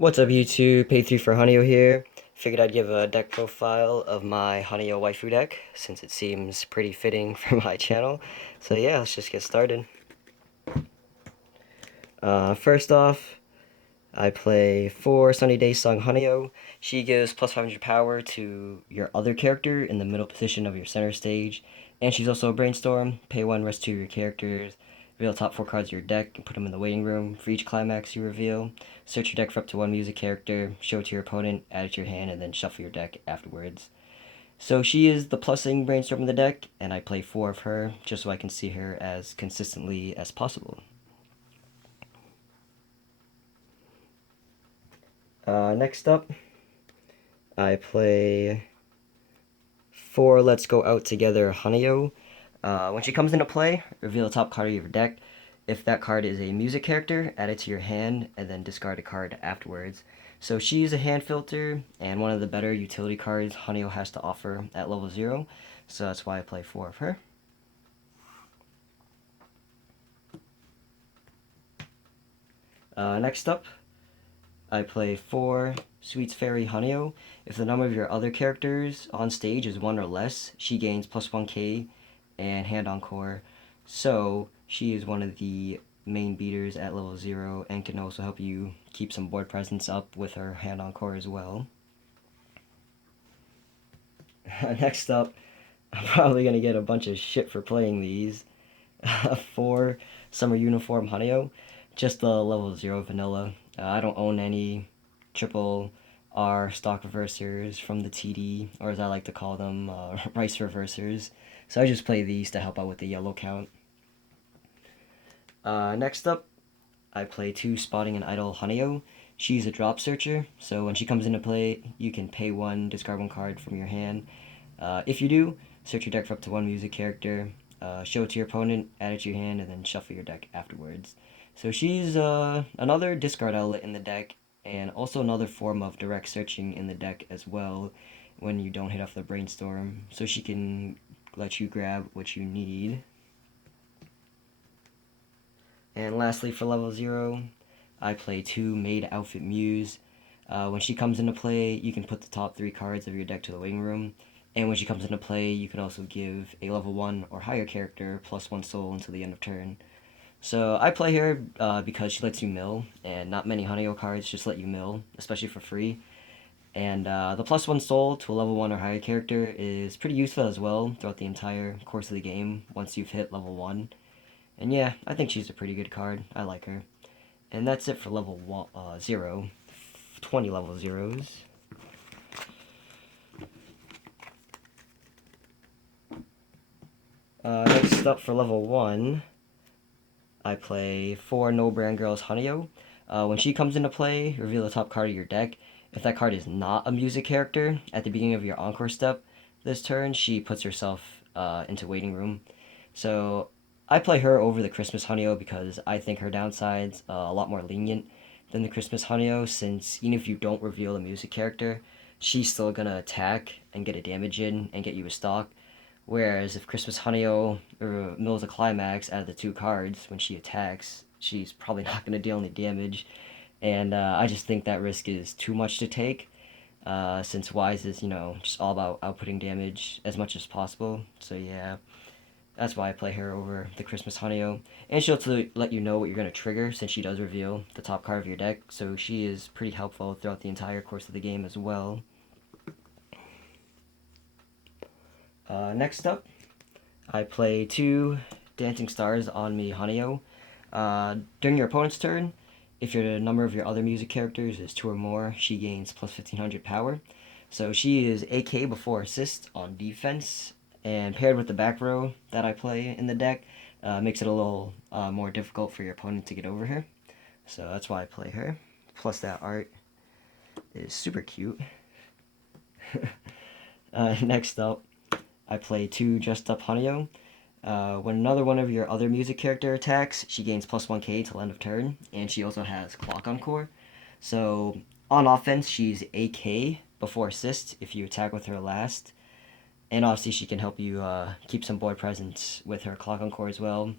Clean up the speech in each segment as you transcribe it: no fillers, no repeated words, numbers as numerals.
What's up YouTube, Pay3 for Hanayo here. Figured I'd give a deck profile of my Hanayo Waifu deck, since it seems pretty fitting for my channel. So yeah, let's just get started. First off, I play 4 Sunny Day Song Hanayo. She gives plus 500 power to your other character in the middle position of your center stage. And she's also a Brainstorm. Pay 1, rest 2 of your characters. Reveal top 4 cards of your deck and put them in the waiting room. For each climax you reveal, search your deck for up to 1 music character, show it to your opponent, add it to your hand, and then shuffle your deck afterwards. So she is the plusing Brainstorm in the deck, and I play 4 of her just so I can see her as consistently as possible. Next up, I play 4 Let's Go Out Together Hanayo. When she comes into play, reveal the top card of your deck. If that card is a music character, add it to your hand and then discard a card afterwards. So she's a hand filter and one of the better utility cards Hanayo has to offer at level 0. So that's why I play 4 of her. Next up, I play 4 Sweets Fairy Hanayo. If the number of your other characters on stage is 1 or less, she gains plus 1k and hand encore. So she is one of the main beaters at level 0 and can also help you keep some board presence up with her hand encore as well. Next up, I'm probably going to get a bunch of shit for playing these. 4 Summer Uniform Hanayo, just the level 0 vanilla. I don't own any triple R stock reversers from the TD, or as I like to call them, rice reversers. So I just play these to help out with the yellow count. Next up, I play 2 Spotting an Idol Hanayo. She's a drop searcher, so when she comes into play, you can pay 1, discard 1 card from your hand. If you do, search your deck for up to 1 music character, show it to your opponent, add it to your hand, and then shuffle your deck afterwards. So she's another discard outlet in the deck, and also another form of direct searching in the deck as well when you don't hit off the Brainstorm, so she can let you grab what you need. And lastly, for level 0, I play 2 Maid Outfit Muse. When she comes into play, you can put the top 3 cards of your deck to the waiting room. And when she comes into play, you can also give a level 1 or higher character plus 1 soul until the end of turn. So I play her because she lets you mill, and not many Hanayo cards just let you mill, especially for free. And the plus 1 soul to a level 1 or higher character is pretty useful as well throughout the entire course of the game once you've hit level 1. And yeah, I think she's a pretty good card. I like her. And that's it for level 0. 20 level 0s. Next up for level 1, I play 4 No Brand Girls Hanayo. When she comes into play, reveal the top card of your deck. If that card is not a music character, at the beginning of your encore step this turn, she puts herself into waiting room. So I play her over the Christmas Hanayo because I think her downside's a lot more lenient than the Christmas Hanayo, since even if you don't reveal a music character, she's still gonna attack and get a damage in and get you a stock. Whereas if Christmas Hanayo mills a climax out of the 2 cards when she attacks, she's probably not gonna deal any damage. And I just think that risk is too much to take, since Wise is, just all about outputting damage as much as possible. So yeah, that's why I play her over the Christmas Hanayo. And she'll let you know what you're going to trigger, since she does reveal the top card of your deck. So she is pretty helpful throughout the entire course of the game as well. Next up, I play 2 Dancing Stars on Me Hanayo. During your opponent's turn, if the number of your other music characters is 2 or more, she gains plus 1500 power. So she is AK before assist on defense, and paired with the back row that I play in the deck, makes it a little more difficult for your opponent to get over her. So that's why I play her. Plus that art is super cute. Next up, I play 2 Just Up Hanayo. When another one of your other music character attacks, she gains plus 1k till end of turn, and she also has Clock Encore. So on offense, she's AK before assist if you attack with her last. And obviously she can help you keep some board presence with her Clock Encore as well.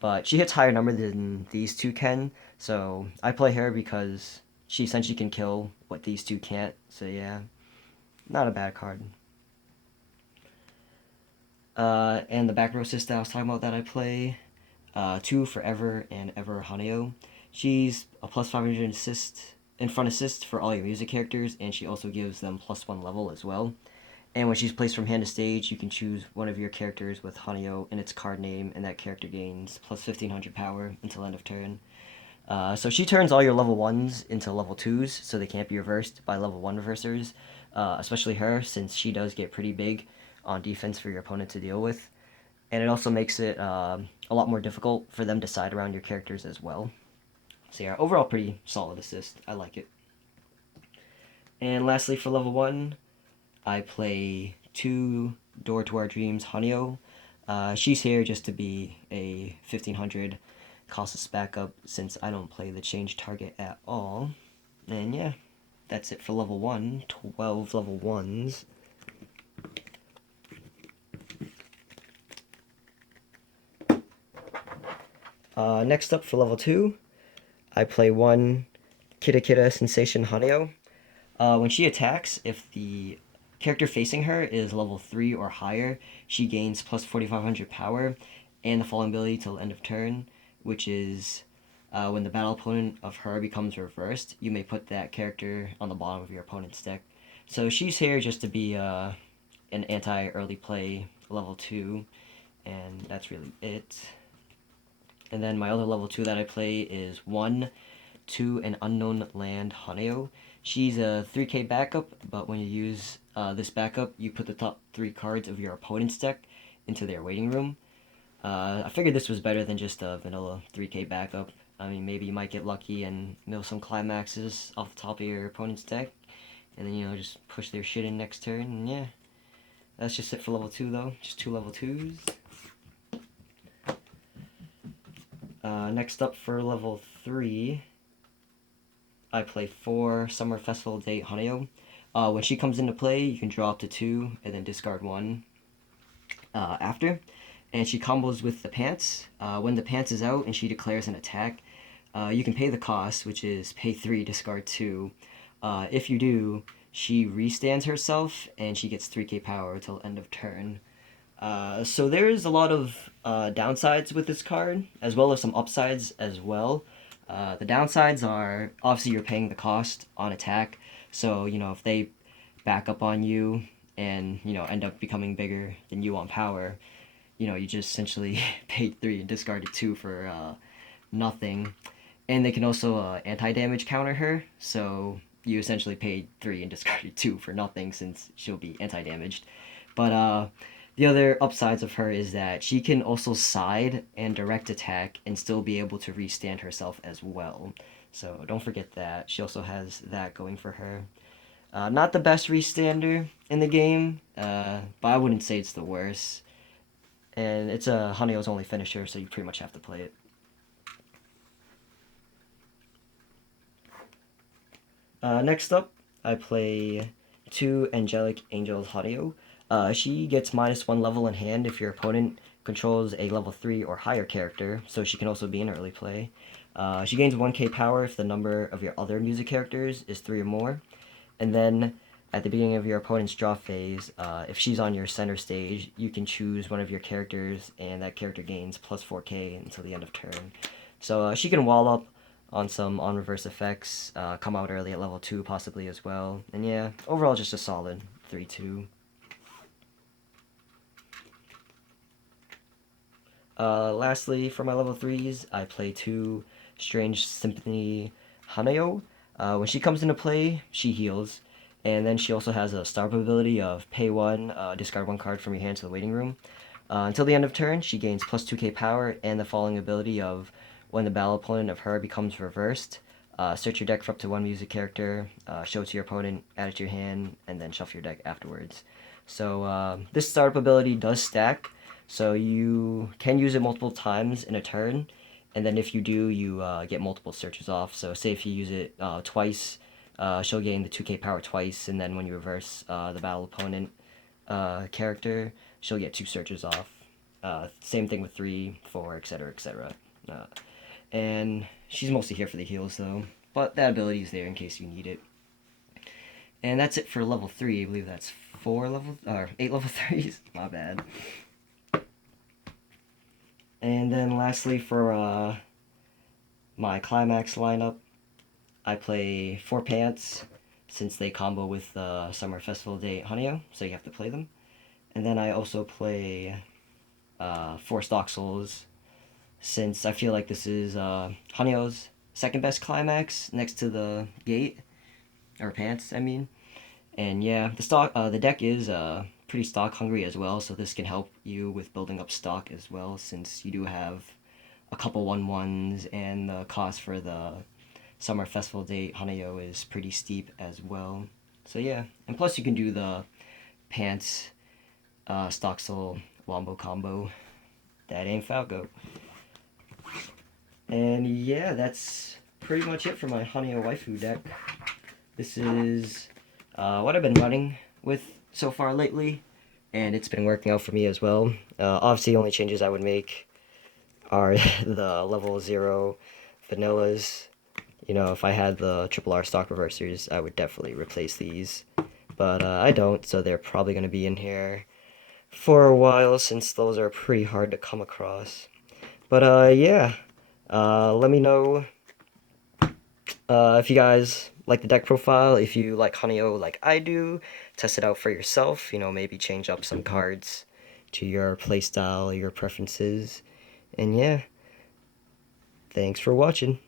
But she hits higher number than these 2 can, so I play her because she essentially can kill what these two can't. So yeah, not a bad card. And the back row sister I was talking about that I play, 2 Forever and Ever Hanayo. She's a plus 500 assist for all your music characters, and she also gives them +1 level as well. And when she's placed from hand to stage, you can choose one of your characters with Hanayo in its card name, and that character gains plus 1500 power until end of turn. So she turns all your level 1s into level 2s, so they can't be reversed by level 1 reversers, especially her, since she does get pretty big on defense for your opponent to deal with. And it also makes it a lot more difficult for them to side around your characters as well. So yeah, overall pretty solid assist. I like it. And lastly, for level 1, I play 2 Door to Our Dreams Hanayo. She's here just to be a 1500 costless backup since I don't play the change target at all. And yeah, that's it for level 1. 12 level 1s. Next up for level 2, I play 1 Kita Kita Sensation Hanayo. When she attacks, if the character facing her is level 3 or higher, she gains plus 4500 power and the falling ability till end of turn, which is when the battle opponent of her becomes reversed, you may put that character on the bottom of your opponent's deck. So she's here just to be an anti-early play level 2, and that's really it. And then my other level 2 that I play is 1 to an Unknown Land Hanayo. She's a 3k backup, but when you use this backup, you put the top 3 cards of your opponent's deck into their waiting room. I figured this was better than just a vanilla 3k backup. I mean, maybe you might get lucky and mill some climaxes off the top of your opponent's deck, and then, you know, just push their shit in next turn, and yeah. That's just it for level 2, though. Just 2 level 2s. Next up for level 3, I play 4 Summer Festival Date Hanayo. When she comes into play, you can draw up to 2 and then discard 1 after. And she combos with the pants. When the pants is out and she declares an attack, you can pay the cost, which is pay 3, discard 2. If you do, she restands herself and she gets 3k power till end of turn. So there's a lot of downsides with this card, as well as some upsides as well. The downsides are, obviously you're paying the cost on attack, so, you know, if they back up on you and, you know, end up becoming bigger than you on power, you know, you just essentially paid 3 and discarded 2 for nothing. And they can also anti-damage counter her, so you essentially paid 3 and discarded 2 for nothing since she'll be anti-damaged. But the other upsides of her is that she can also side and direct attack and still be able to restand herself as well. So don't forget that. She also has that going for her. Not the best restander in the game, but I wouldn't say it's the worst. And it's a Hanayo's only finisher, so you pretty much have to play it. Next up, I play 2 Angelic Angels Hanayo. She gets -1 level in hand if your opponent controls a level 3 or higher character, so she can also be in early play. She gains 1k power if the number of your other music characters is 3 or more. And then at the beginning of your opponent's draw phase, if she's on your center stage, you can choose one of your characters, and that character gains plus 4k until the end of turn. So she can wall up on some on-reverse effects, come out early at level 2 possibly as well. And yeah, overall just a solid 3-2. Lastly, for my level 3s, I play 2 Strange Symphony Hanayo. When she comes into play, she heals, and then she also has a star ability of pay 1, discard 1 card from your hand to the waiting room. Until the end of turn, she gains plus 2k power and the following ability of when the battle opponent of her becomes reversed, search your deck for up to 1 music character, show it to your opponent, add it to your hand, and then shuffle your deck afterwards. So this startup ability does stack, so you can use it multiple times in a turn, and then if you do, you get multiple searches off. So say if you use it twice, she'll gain the 2k power twice, and then when you reverse the battle opponent character, she'll get 2 searches off. Same thing with 3, 4, etc., etc. And she's mostly here for the heals, though. but that ability is there in case you need it. And that's it for level 3. I believe that's 8 level 3s. My bad. And then lastly for my climax lineup, I play 4 pants since they combo with Summer Festival Day Hanayo, so you have to play them. And then I also play 4 Stock Souls since I feel like this is Hanayo's second best climax next to the gate, or pants, I mean. And yeah, the deck is pretty stock hungry as well, so this can help you with building up stock as well, since you do have a couple 1/1s, and the cost for the Summer Festival date Hanayo is pretty steep as well. So yeah, and plus you can do the pants stock soul wombo combo. That ain't Falco. And yeah, that's pretty much it for my Hanayo Waifu deck. This is what I've been running with so far lately, and it's been working out for me as well. Obviously, the only changes I would make are the level 0 vanillas. You know, if I had the triple R stock reversers, I would definitely replace these. But I don't, so they're probably going to be in here for a while, since those are pretty hard to come across. But yeah, let me know if you guys like the deck profile, if you like Hanayo like I do, test it out for yourself, you know, maybe change up some cards to your playstyle, your preferences. And yeah, thanks for watching.